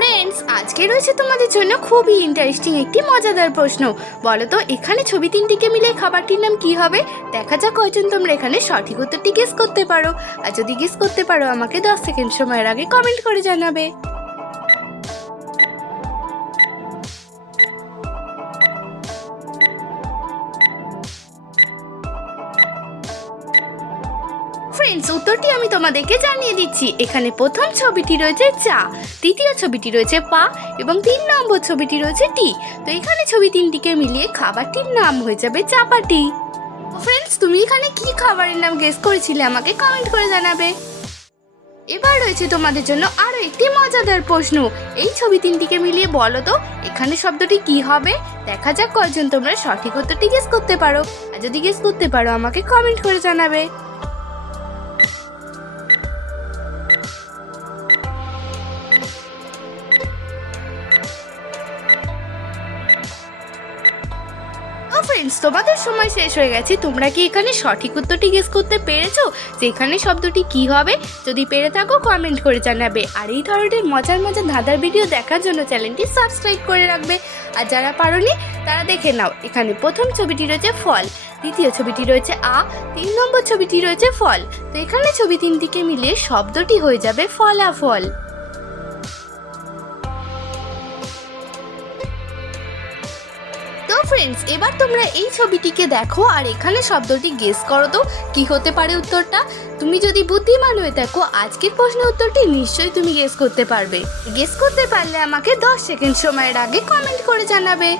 Friends আজকে রয়েছে তোমাদের জন্য খুবই ইন্টারেস্টিং একটি মজাদার প্রশ্ন। বলো তো এখানে ছবি তিনটিকে মিলে খাবারটির নাম কি হবে? দেখা যাক কয়জন তোমরা এখানে সঠিক উত্তরটি গেস করতে পারো। আর যদি গেস করতে পারো, আমাকে দশ সেকেন্ড সময়ের আগে কমেন্ট করে জানাবে। ফ্রেন্ডস উত্তরটি আমি তোমাদেরকে জানিয়ে দিচ্ছি। এখানে প্রথম ছবিটি রয়েছে চা, তৃতীয় ছবিটি রয়েছে পা এবং তিন নম্বর ছবিটি রয়েছে টি। তো এখানে ছবি তিনটিকে মিলিয়ে খাবারটির নাম হয়ে যাবে চাপাটি। ফ্রেন্ডস তুমি এখানে কি খাবারের নাম গেস করেছিলে আমাকে কমেন্ট করে জানাবে। এবার রয়েছে তোমাদের জন্য আরও একটি মজাদার প্রশ্ন। এই ছবি তিনটিকে মিলিয়ে বলো তো, এখানে শব্দটি কি হবে? দেখা যাক কয়জন তোমরা সঠিক উত্তরটি গেস করতে পারো। আর যদি গেস করতে পারো, আমাকে কমেন্ট করে জানাবে। ফ্রেন্ডস তোমাদের সময় শেষ হয়ে গেছে। তোমরা কি এখানে সঠিক উত্তরটি গেস করতে পেরেছ? যে এখানে শব্দটি কি হবে? যদি পেরে থাকো কমেন্ট করে জানাবে। আর এই ধরনের মজার মজার ধাঁধার ভিডিও দেখার জন্য চ্যানেলটি সাবস্ক্রাইব করে রাখবে। আর যারা পারোনি, তারা দেখে নাও, এখানে প্রথম ছবিটি রয়েছে ফল, দ্বিতীয় ছবিটি রয়েছে আ, তিন নম্বর ছবিটি রয়েছে ফল। তো এখানে ছবি তিনটিকে মিলিয়ে শব্দটি হয়ে যাবে ফলাফল। ফ্রেন্ডস এবার তোমরা এই ছবিটিকে দেখো আর এখানে শব্দটি গেস করো তো, কি হতে পারে উত্তরটা? তুমি যদি বুদ্ধিমান হয়ে থাকো, আজকের প্রশ্নের উত্তরটি নিশ্চয়ই তুমি গেস করতে পারবে। গেস করতে পারলে আমাকে দশ সেকেন্ড সময়ের আগে কমেন্ট করে জানাবে।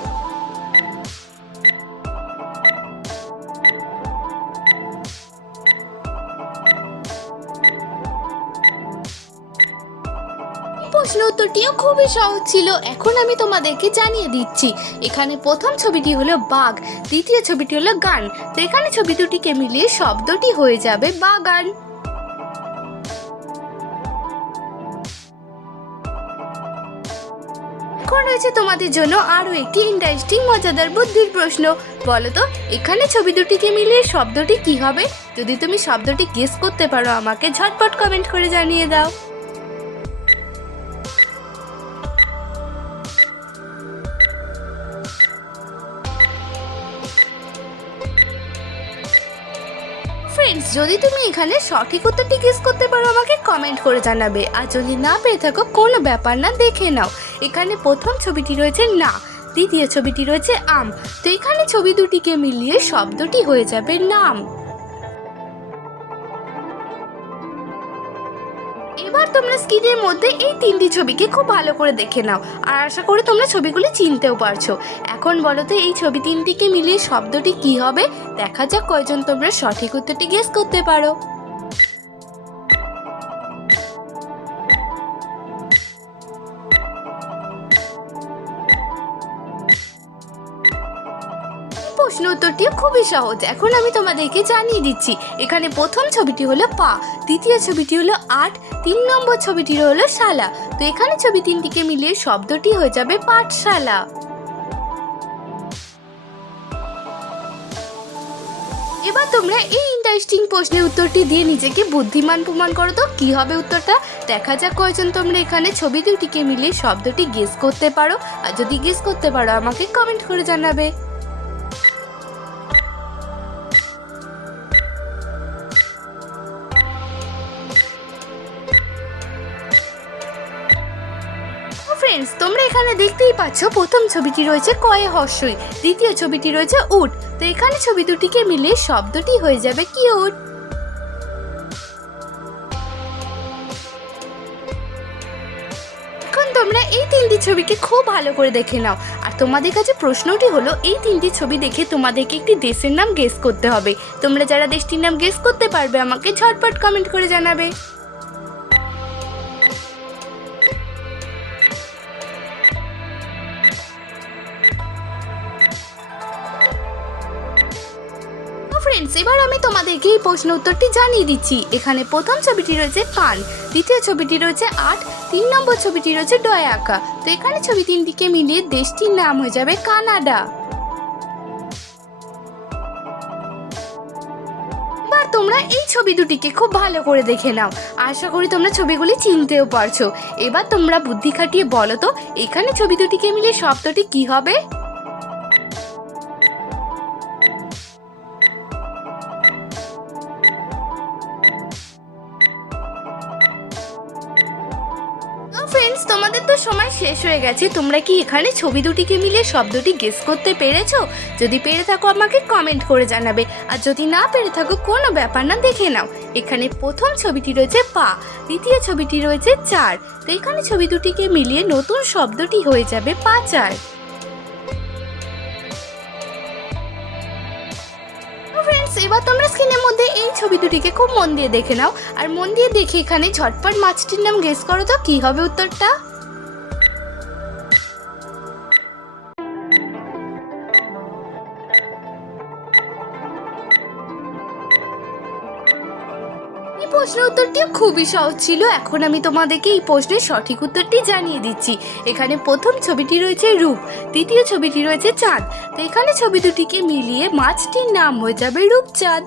প্রশ্ন উত্তরটিও খুবই সহজ ছিল। এখন আমি তোমাদেরকে জানিয়ে দিচ্ছি। এখানে প্রথম ছবিটি হলো বাঘ, দ্বিতীয় ছবিটি হলো গান। তো এখানে ছবি দুটিকে মিলিয়ে শব্দটি হয়ে যাবে বাগান। এখন রয়েছে তোমাদের জন্য আরও একটি ইন্টারেস্টিং মজাদার, বুদ্ধির প্রশ্ন। বলো তো, এখানে ছবি দুটিকে মিলিয়ে শব্দটি কি হবে? যদি তুমি শব্দটি গেস করতে পারো, আমাকে ঝটপট কমেন্ট করে জানিয়ে দাও। ফ্রেন্ডস যদি তুমি এখানে সঠিক উত্তরটি গেস করতে পারো, আমাকে কমেন্ট করে জানাবে। আর যদি না পেয়ে থাকো, কোনো ব্যাপার না, দেখে নাও। এখানে প্রথম ছবিটি রয়েছে না, দ্বিতীয় ছবিটি রয়েছে আম। তো এখানে ছবি দুটিকে মিলিয়ে শব্দটি হয়ে যাবে নাম। তোমরা স্ক্রিনের মধ্যে এই তিনটি ছবিকে খুব ভালো করে দেখে নাও। আর আশা করি তোমরা ছবিগুলি চিনতেও পারছ। এখন বলো তো, এই ছবি তিনটিকে মিলিয়ে শব্দটি কি হবে? দেখা যাক কয়জন তোমরা সঠিক উত্তরটি গেস করতে পারো। প্রশ্ন উত্তরটি খুবই সহজ। এখন আমি তোমাদেরকে জানিয়ে দিচ্ছি, এখানে প্রথম ছবিটি হলো পা, দ্বিতীয় ছবিটি হলো আট, তিন নম্বর ছবিটি হলো শালা। তো এখানে ছবি তিনটিকে মিলিয়ে শব্দটি হয়ে যাবে পাঠশালা। এবার তোমরা এই ইন্টারেস্টিং প্রশ্নের উত্তরটি দিয়ে নিজেকে বুদ্ধিমান প্রমাণ করো তো, কি হবে উত্তরটা? দেখা যাক কয়জন তোমরা এখানে ছবি দুটিকে মিলিয়ে শব্দটি গেস করতে পারো। আর যদি গেস করতে পারো, আমাকে কমেন্ট করে জানাবে। ফ্রেন্ডস তোমরা এখানে দেখতেই পাচ্ছ প্রথম ছবিটি রয়েছে কয়ে হর্ষই দ্বিতীয় ছবিটি রয়েছে উট। তো এখানে ছবি দুটিকে মিলিয়ে শব্দটি হয়ে যাবে কিউট। এখন তোমরা এই তিনটি ছবিকে খুব ভালো করে দেখে নাও। আর তোমাদের কাছে প্রশ্নটি হলো, এই তিনটি ছবি দেখে তোমাদেরকে একটি দেশের নাম গেস করতে হবে। তোমরা যারা দেশটির নাম গেস করতে পারবে, আমাকে ঝটপট কমেন্ট করে জানাবে। ফ্রেন্ডস এবার আমি তোমাদেরকে এই প্রশ্ন উত্তরটি জানিয়ে দিচ্ছি। এখানে প্রথম ছবিটি রয়েছে কান দ্বিতীয় ছবিটি রয়েছে আট, তিন নম্বর ছবিটি রয়েছে ডয় আঁকা তো এখানে ছবি তিনটিকে মিলিয়ে দেশটির নাম হয়ে যাবে কানাডা। তোমরা এই ছবি দুটিকে খুব ভালো করে দেখে নাও। আশা করি তোমরা ছবিগুলি চিনতেও পারছ। এবার তোমরা বুদ্ধি খাটিয়ে বলো তো, এখানে ছবি দুটিকে মিলে শব্দটি কি হবে? ফ্রেন্ডস তোমাদের তো সময় শেষ হয়ে গেছে। তোমরা কি এখানে ছবি দুটিকে মিলে শব্দটি গেস করতে পেরেছ? যদি পেরে থাকো, আমাকে কমেন্ট করে জানাবে। আর যদি না পেরে থাকো, কোনো ব্যাপার না, দেখে নাও। এখানে প্রথম ছবিটি রয়েছে পা, দ্বিতীয় ছবিটি রয়েছে চার। তো এখানে ছবি দুটিকে মিলিয়ে নতুন শব্দটি হয়ে যাবে পাচার ফ্রেন্ডস এবার তোমরা স্ক্রিনের মধ্যে এই ছবি দুটিকে খুব মন দিয়ে দেখে নাও। আর মন দিয়ে দেখে এখানে ঝটপট মাছটির নাম গেস করো তো, কী হবে উত্তরটা? প্রশ্নের উত্তরটি খুবই সহজ ছিল। এখন আমি তোমাদেরকে এই প্রশ্নের সঠিক উত্তরটি জানিয়ে দিচ্ছি। এখানে প্রথম ছবিটি রয়েছে রূপ, দ্বিতীয় ছবিটি রয়েছে চাঁদ। তো এখানে ছবি দুটিকে মিলিয়ে মাছটির নাম হয়ে যাবে রূপচাঁদ।